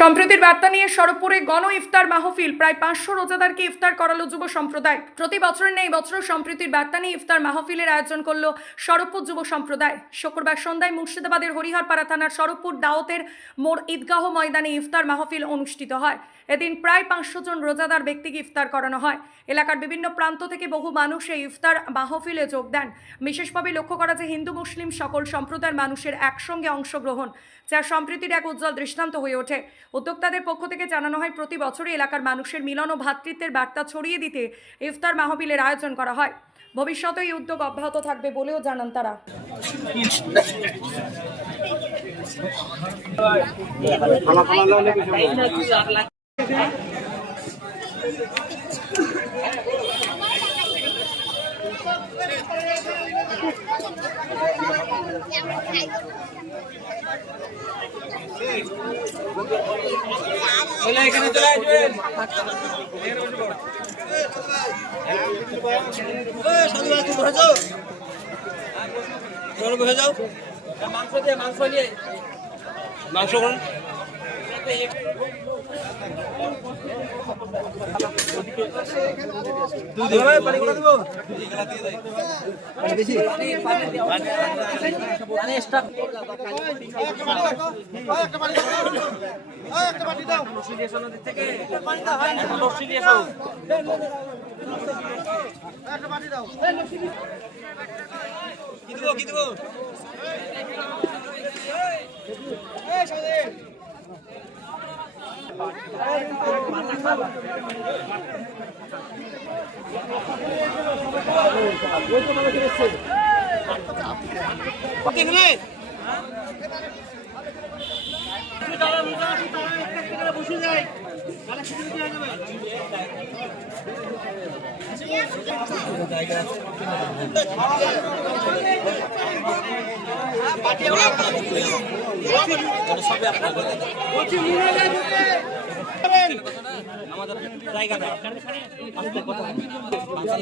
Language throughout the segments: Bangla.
সম্প্রীতির বার্তা নিয়ে সরবপুরে গণ ইফতার মাহফিল। প্রায় 500 রোজাদারকে ইফতার করালো যুব সম্প্রদায়। প্রতি বছরের ন্যায় বছর সম্প্রীতির বার্তা নিয়ে ইফতার মাহফিলের আয়োজন করলো সরবপুর যুব সম্প্রদায়। শুক্রবার সন্ধ্যায় মুর্শিদাবাদের হরিহরপাড়া থানার সরবপুর দাওতের মোড় ঈদগাহ ময়দানে ইফতার মাহফিল অনুষ্ঠিত হয়। এদিন প্রায় 500 জন রোজাদার ব্যক্তিকে ইফতার করানো হয়। এলাকার বিভিন্ন প্রান্ত থেকে বহু মানুষ এই ইফতার মাহফিলে যোগ দেন। বিশেষভাবে লক্ষ্য করা যায় হিন্দু মুসলিম সকল সম্প্রদায়ের মানুষের একসঙ্গে অংশগ্রহণ, যা সম্প্রীতির এক উজ্জ্বল দৃষ্টান্ত হয়ে ওঠে। উদ্যোক্তাদের পক্ষ থেকে জানানো হয়, প্রতি বছরই এলাকার মানুষের মিলন ও ভ্রাতৃত্বের বার্তা ছড়িয়ে দিতে ইফতার মাহফিলের আয়োজন করা হয়। ভবিষ্যতে এই উদ্যোগ অব্যাহত থাকবে বলেও জানান তারা। এখানে চলে আসবেন। মাংস নিয়ে মাংস করুন। বসে যায় আমাদের জায়গাটা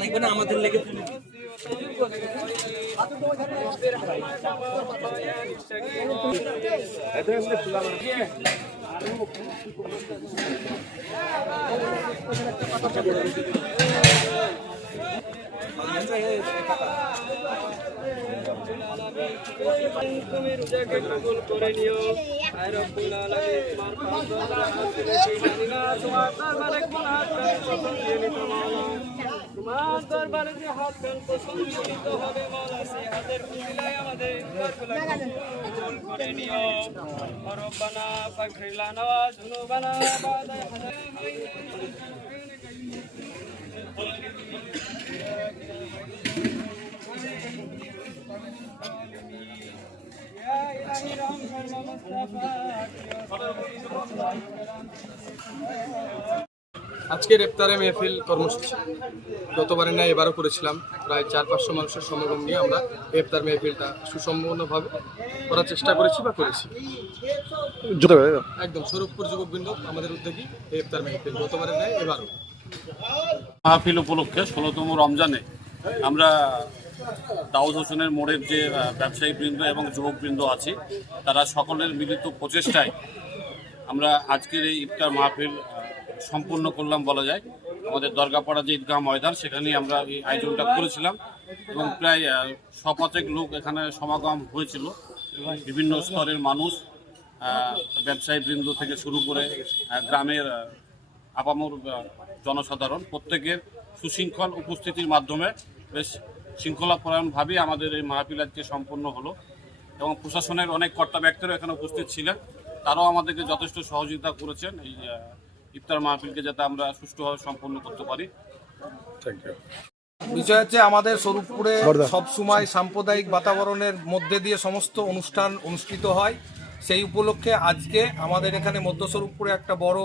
লাগবে না, আমাদের লেগে তুমি রোজাকে কবুল করে নিও। আয় রব্বুল আলামিন, তোমার দরবারে কোন হাত পছন্দ নিত মাওলা, তোমার দরবারে যে হাত পছন্দ নিত হবে মাওলা, সেই হাতের উসিলায় আমাদের ইফতারগুলো কবুল করে নিও। রব্বানা ফাগফির লানা ওয়া যুনুবানা বা'দা আজকের ইফতারে মেহফিল কর্মসূচি গতবারের ন্যায় এবারও করেছিলাম। প্রায় 400-500 মানুষের সমাগম নিয়ে আমরা ইফতার মেহফিলটা সুসম্পন্নভাবে করার চেষ্টা করেছি বা করেছি। একদম সরবপুর যুবকবৃন্দ আমাদের উদ্যোগী এই ইফতার মেহফিল গতবারের ন্যায় এবারও। মাহফিল উপলক্ষে 16তম রমজানে আমরা দাউদ হোসেনের মোড়ের যে ব্যবসায়ীবৃন্দ এবং যুবকবৃন্দ আছে, তারা সকলের মিলিত প্রচেষ্টায় আমরা আজকের এই ইফতার মাহফিল সম্পূর্ণ করলাম বলা যায়। আমাদের দরগাপাড়া যে ঈদগাহ ময়দান, সেখানেই আমরা এই আয়োজনটা করেছিলাম এবং প্রায় 100-5 লোক এখানে সমাগম হয়েছিল। বিভিন্ন স্তরের মানুষ, ব্যবসায়ীবৃন্দ থেকে শুরু করে গ্রামের আপামর জনসাধারণ, প্রত্যেকের সুশৃঙ্খল উপস্থিতির মাধ্যমে বেশ শৃঙ্খলাপরায়ণভাবেই আমাদের এই মাহফিল আজকে সম্পন্ন হলো এবং প্রশাসনের অনেক কর্তা ব্যক্তিরা এখানে উপস্থিত ছিলেন। তারাও আমাদেরকে যথেষ্ট সহযোগিতা করেছেন এই ইফতার মাহফিলকে যাতে আমরা সুষ্ঠুভাবে সম্পন্ন করতে পারি। Thank you. বিষয় হচ্ছে, আমাদের সরবপুরে সবসময় সাম্প্রদায়িক বাতাবরণের মধ্যে দিয়ে সমস্ত অনুষ্ঠান অনুষ্ঠিত হয়। সেই উপলক্ষে আজকে আমাদের এখানে মধ্য সরবপুরে একটা বড়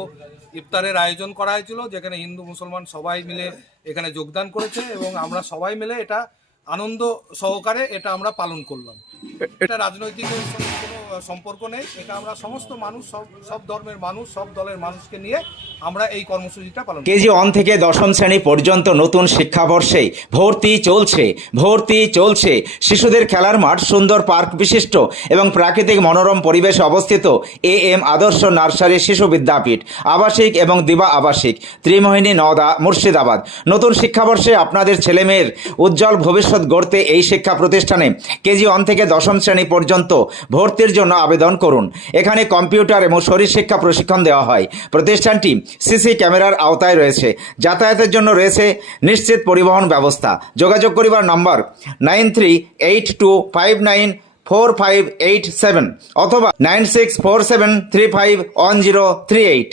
ইফতারের আয়োজন করা হয়েছিল, যেখানে হিন্দু মুসলমান সবাই মিলে এখানে যোগদান করেছে এবং আমরা সবাই মিলে এটা আনন্দ সহকারে এটা আমরা পালন করলাম। এটা রাজনৈতিক কোনো সম্পর্ক নেই। এটা আমরা সমস্ত মানুষ, সব ধর্মের মানুষ, সব দলের মানুষকে নিয়ে আমরা এই কর্মসূচিটা পালন করি। কেজি 1 থেকে দশম শ্রেণী পর্যন্ত নতুন শিক্ষাবর্ষে ভর্তি চলছে। শিশুদের খেলার মাঠ, সুন্দর পার্ক বিশিষ্ট এবং প্রাকৃতিক মনোরম পরিবেশে অবস্থিত AM আদর্শ নার্সারি শিশু বিদ্যাপীঠ, আবাসিক এবং দিবা আবাসিক, ত্রিমোহিনী, নওদা, মুর্শিদাবাদ। নতুন শিক্ষাবর্ষে আপনাদের ছেলেমেয়ের উজ্জ্বল ভবিষ্যৎ গড়তে এই শিক্ষা প্রতিষ্ঠানে কেজি 1 থেকে দশম শ্রেণী পর্যন্ত ভর্তির জন্য আবেদন করুন। এখানে কম্পিউটার এবং শরীর শিক্ষা প্রশিক্ষণ দেওয়া হয়। প্রতিষ্ঠানটি সিসি ক্যামেরার আওতায় রয়েছে। যাতায়াতের জন্য রয়েছে নিশ্চিত পরিবহন ব্যবস্থা। যোগাযোগ করিবার নম্বর 9382594587 অথবা 9647351038।